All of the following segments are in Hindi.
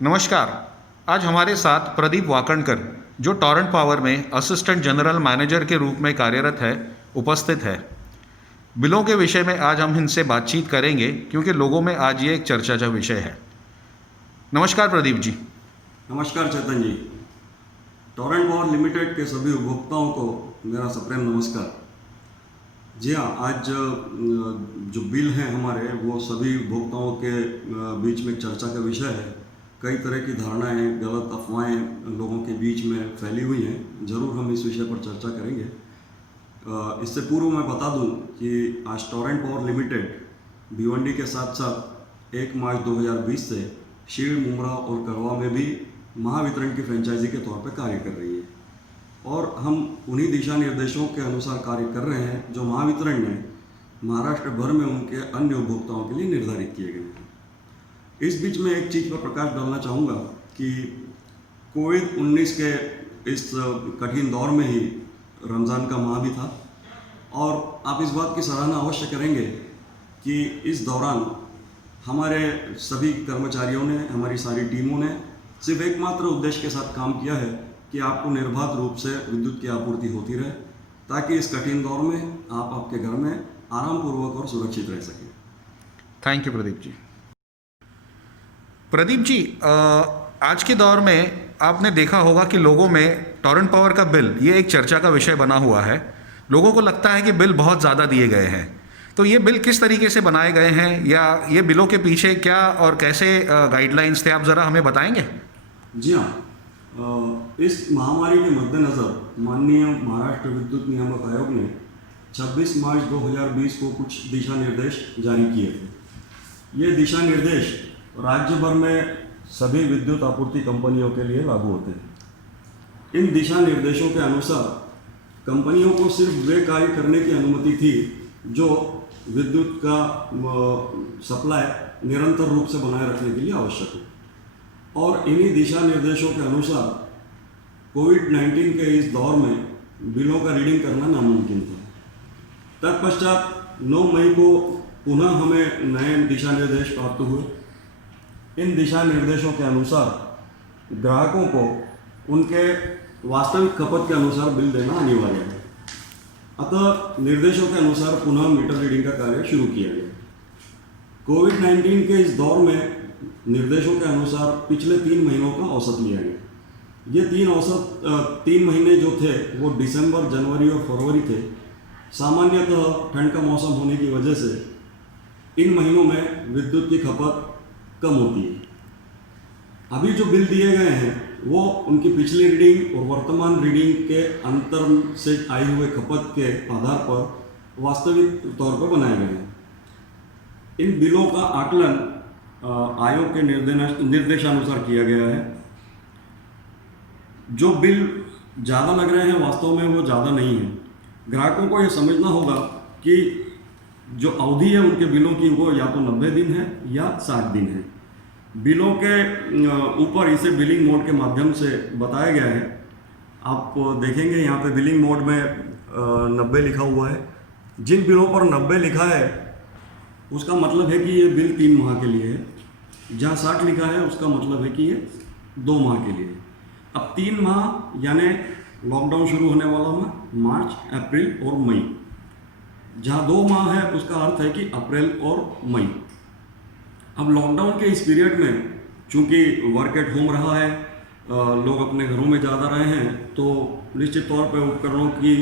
नमस्कार। आज हमारे साथ प्रदीप वाकणकर, जो टॉरेंट पावर में असिस्टेंट जनरल मैनेजर के रूप में कार्यरत है, उपस्थित है। बिलों के विषय में आज हम इनसे बातचीत करेंगे क्योंकि लोगों में आज ये एक चर्चा का विषय है। नमस्कार प्रदीप जी। नमस्कार चेतन जी। टॉरेंट पावर लिमिटेड के सभी उपभोक्ताओं को मेरा सप्रेम नमस्कार। जी हाँ, आज जो बिल हैं हमारे, वो सभी उपभोक्ताओं के बीच में चर्चा का विषय है। कई तरह की धारणाएं, गलत अफवाहें लोगों के बीच में फैली हुई हैं। ज़रूर हम इस विषय पर चर्चा करेंगे। इससे पूर्व मैं बता दूं कि आज टॉरेंट पावर लिमिटेड भिवंडी के साथ साथ 1 मार्च 2020 से शील, मुमरा और करवा में भी महावितरण की फ्रेंचाइजी के तौर पर कार्य कर रही है और हम उन्हीं दिशा निर्देशों के अनुसार कार्य कर रहे हैं जो महावितरण ने महाराष्ट्र भर में उनके अन्य उपभोक्ताओं के लिए निर्धारित किए गए हैं। इस बीच में एक चीज़ पर प्रकाश डालना चाहूँगा कि कोविड-19 के इस कठिन दौर में ही रमज़ान का माह भी था और आप इस बात की सराहना अवश्य करेंगे कि इस दौरान हमारे सभी कर्मचारियों ने, हमारी सारी टीमों ने सिर्फ एकमात्र उद्देश्य के साथ काम किया है कि आपको निर्बाध रूप से विद्युत की आपूर्ति होती रहे, ताकि इस कठिन दौर में आप आपके घर में आरामपूर्वक और सुरक्षित रह सकें। Thank you Pradeep ji. प्रदीप जी, आज के दौर में आपने देखा होगा कि लोगों में टॉरेंट पावर का बिल ये एक चर्चा का विषय बना हुआ है। लोगों को लगता है कि बिल बहुत ज़्यादा दिए गए हैं। तो ये बिल किस तरीके से बनाए गए हैं या ये बिलों के पीछे क्या और कैसे गाइडलाइंस थे, आप ज़रा हमें बताएंगे? जी हाँ, इस महामारी के मद्देनज़र माननीय महाराष्ट्र विद्युत नियामक आयोग ने 26 मार्च 2020 को कुछ दिशा निर्देश जारी किए थे। ये दिशा निर्देश राज्य भर में सभी विद्युत आपूर्ति कंपनियों के लिए लागू होते हैं। इन दिशा निर्देशों के अनुसार कंपनियों को सिर्फ वे कार्य करने की अनुमति थी जो विद्युत का सप्लाई निरंतर रूप से बनाए रखने के लिए आवश्यक हो और इन्हीं दिशा निर्देशों के अनुसार कोविड-19 के इस दौर में बिलों का रीडिंग करना नामुमकिन था। तत्पश्चात 9 मई को पुनः हमें नए दिशा निर्देश प्राप्त हुए। इन दिशा निर्देशों के अनुसार ग्राहकों को उनके वास्तविक खपत के अनुसार बिल देना अनिवार्य है। अतः निर्देशों के अनुसार पुनः मीटर रीडिंग का कार्य शुरू किया गया। कोविड-19 के इस दौर में निर्देशों के अनुसार पिछले 3 महीनों का औसत लिया गया। ये 3 महीने जो थे वो दिसंबर, जनवरी और फरवरी थे। सामान्यतः ठंड का मौसम होने की वजह से इन महीनों में विद्युत की खपत कम होती है। अभी जो बिल दिए गए हैं वो उनकी पिछली रीडिंग और वर्तमान रीडिंग के अंतर से आई हुए खपत के आधार पर वास्तविक तौर पर बनाए गए हैं। इन बिलों का आकलन आयोग के निर्देशानुसार किया गया है। जो बिल ज़्यादा लग रहे हैं वास्तव में वो ज़्यादा नहीं है। ग्राहकों को ये समझना होगा कि जो अवधि है उनके बिलों की वो या तो 90 दिन है या 60 दिन है। बिलों के ऊपर इसे बिलिंग मोड के माध्यम से बताया गया है। आप देखेंगे यहाँ पे बिलिंग मोड में 90 लिखा हुआ है। जिन बिलों पर 90 लिखा है उसका मतलब है कि ये बिल 3 माह के लिए है। जहाँ 60 लिखा है उसका मतलब है कि ये 2 माह के लिए है। अब 3 माह यानी लॉकडाउन शुरू होने वाला माह मार्च, अप्रैल और मई। जहाँ 2 माह है उसका अर्थ है कि अप्रैल और मई। अब लॉकडाउन के इस पीरियड में चूँकि वर्क एट होम रहा है, लोग अपने घरों में ज़्यादा रहे हैं, तो निश्चित तौर पर उपकरणों की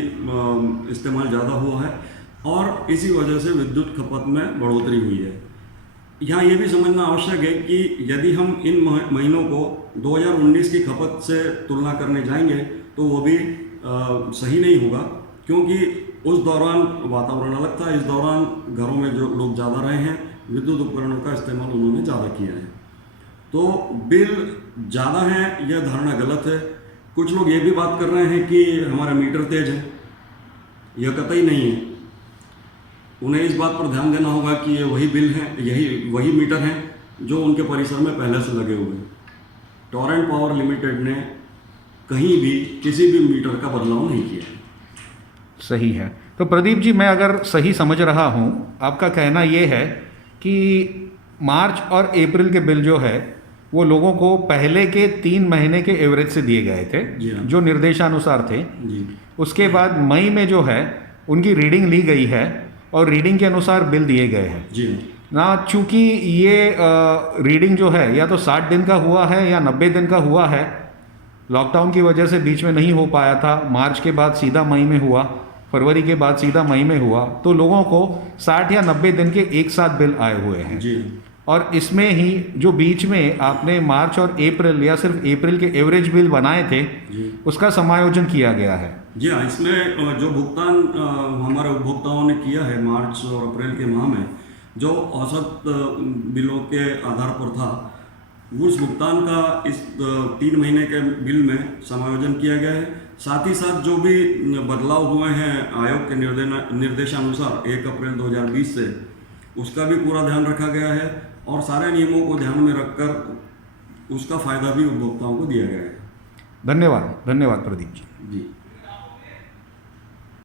इस्तेमाल ज़्यादा हुआ है और इसी वजह से विद्युत खपत में बढ़ोतरी हुई है। यहाँ ये भी समझना आवश्यक है कि यदि हम इन महीनों को 2019 की खपत से तुलना करने जाएंगे तो वो भी सही नहीं होगा, क्योंकि उस दौरान वातावरण अलग था। इस दौरान घरों में जो लोग ज़्यादा रहे हैं, विद्युत उपकरणों का इस्तेमाल उन्होंने ज़्यादा किया है। तो बिल ज़्यादा है यह धारणा गलत है। कुछ लोग ये भी बात कर रहे हैं कि हमारा मीटर तेज है। यह कतई नहीं है। उन्हें इस बात पर ध्यान देना होगा कि ये वही बिल हैं, वही मीटर हैं जो उनके परिसर में पहले से लगे हुए हैं। टॉरेंट पावर लिमिटेड ने कहीं भी किसी भी मीटर का बदलाव नहीं किया है। सही है। तो प्रदीप जी, मैं अगर सही समझ रहा हूँ, आपका कहना ये है कि मार्च और अप्रैल के बिल जो है वो लोगों को पहले के 3 महीने के एवरेज से दिए गए थे, जी हाँ। जो निर्देशानुसार थे। जी उसके बाद मई में जो है उनकी रीडिंग ली गई है और रीडिंग के अनुसार बिल दिए गए हैं जी हाँ। ना। चूंकि ये रीडिंग जो है या तो 60 दिन का हुआ है या 90 दिन का हुआ है, लॉकडाउन की वजह से बीच में नहीं हो पाया था, मार्च के बाद सीधा मई में हुआ, फरवरी के बाद सीधा मई में हुआ, तो लोगों को 60 या 90 दिन के एक साथ बिल आए हुए हैं। जी और इसमें ही जो बीच में आपने मार्च और अप्रैल या सिर्फ अप्रैल के एवरेज बिल बनाए थे, जी उसका समायोजन किया गया है। जी हाँ। इसमें जो भुगतान हमारे उपभोक्ताओं ने किया है मार्च और अप्रैल के माह में, जो औसत बिलों के आधार पर था, उस भुगतान का इस 3 महीने के बिल में समायोजन किया गया है। साथ ही साथ जो भी बदलाव हुए हैं आयोग के निर्देशानुसार 1 अप्रैल 2020 से, उसका भी पूरा ध्यान रखा गया है और सारे नियमों को ध्यान में रखकर उसका फायदा भी उपभोक्ताओं को दिया गया है। धन्यवाद, धन्यवाद प्रदीप जी। जी।